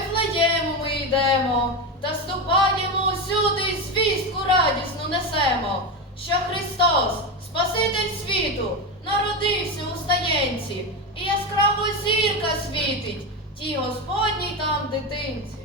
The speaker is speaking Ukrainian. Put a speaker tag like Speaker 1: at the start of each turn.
Speaker 1: Вифлеєму ми йдемо та ступаємо усюди і звістку радісну несемо, що Христос, Спаситель світу, народився у стаєнці, і яскраво зірка світить, тій Господній там дитинці.